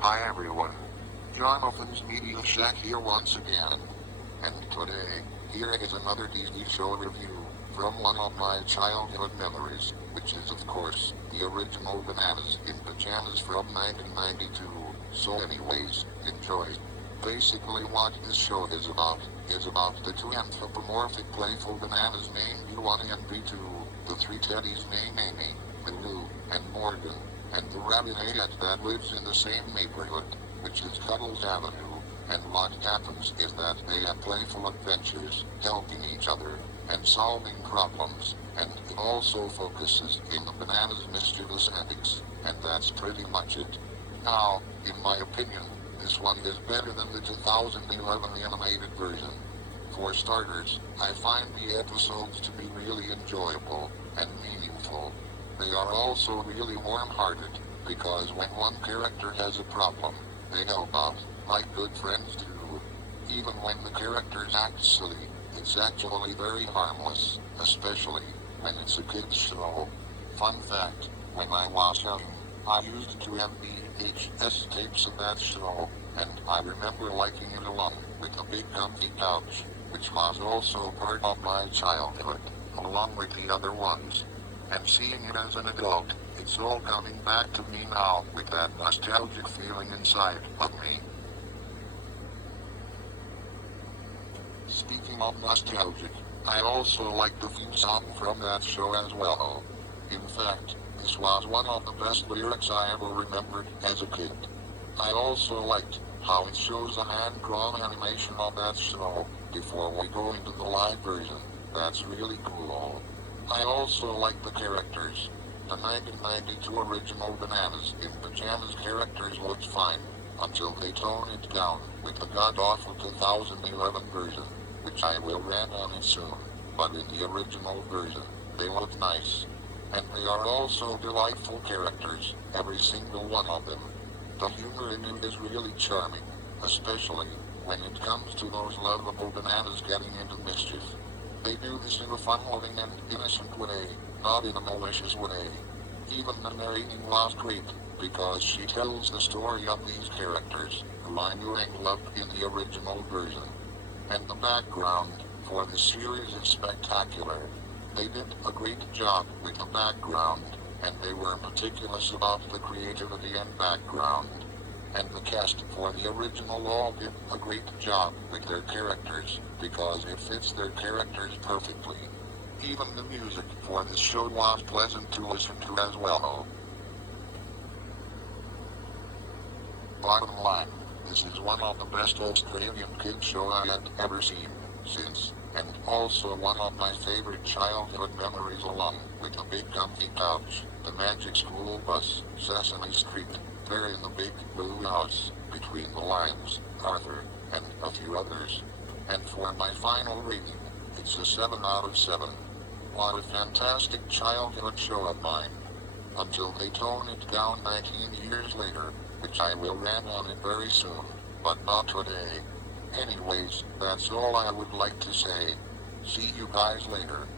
Hi everyone, Jonathan's Media Shack here once again. And today, here is another TV show review from one of my childhood memories, which is of course, the original Bananas in Pajamas from 1992. So anyways, enjoy. Basically what this show is about the two anthropomorphic playful bananas named B1 and B2, the three teddies named Amy, Lulu, and Morgan, and the rabbit Hayat that lives in the same neighborhood, which is Cuddles Avenue, and what happens is that they have playful adventures, helping each other, and solving problems, and it also focuses in the bananas' mischievous antics, and that's pretty much it. Now, in my opinion, this one is better than the 2011 animated version. For starters, I find the episodes to be really enjoyable and meaningful. They are also really warm-hearted, because when one character has a problem, they help out, like good friends do. Even when the characters act silly, it's actually very harmless, especially when it's a kid's show. Fun fact, when I was young, I used to have VHS tapes of that show, and I remember liking it along with a big comfy couch, which was also part of my childhood, along with the other ones. And seeing it as an adult, it's all coming back to me now with that nostalgic feeling inside of me. Speaking of nostalgic, I also like the theme song from that show as well. In fact, this was one of the best lyrics I ever remembered as a kid. I also liked how it shows a hand-drawn animation of that show before we go into the live version. That's really cool. I also like the characters. The 1992 original Bananas in Pajamas characters looked fine, until they tone it down with the god-awful 2011 version, which I will rant on it soon, but in the original version, they look nice. And they are also delightful characters, every single one of them. The humor in it is really charming, especially when it comes to those lovable bananas getting into mischief. They do this in a fun-loving and innocent way, not in a malicious way. Even the narrating was great, because she tells the story of these characters, who I knew and loved in the original version. And the background for the series is spectacular. They did a great job with the background, and they were meticulous about the creativity and background. And the cast for the original all did a great job with their characters, because it fits their characters perfectly. Even the music for this show was pleasant to listen to as well. Bottom line, this is one of the best Australian kid show I had ever seen, since, and also one of my favorite childhood memories along with the big comfy couch, the magic school bus, Sesame Street, there in the big blue house, between the lines, Arthur, and a few others. And for my final rating, it's a 7 out of 7. What a fantastic childhood show of mine. Until they tone it down 19 years later, which I will rant on it very soon, but not today. Anyways, that's all I would like to say. See you guys later.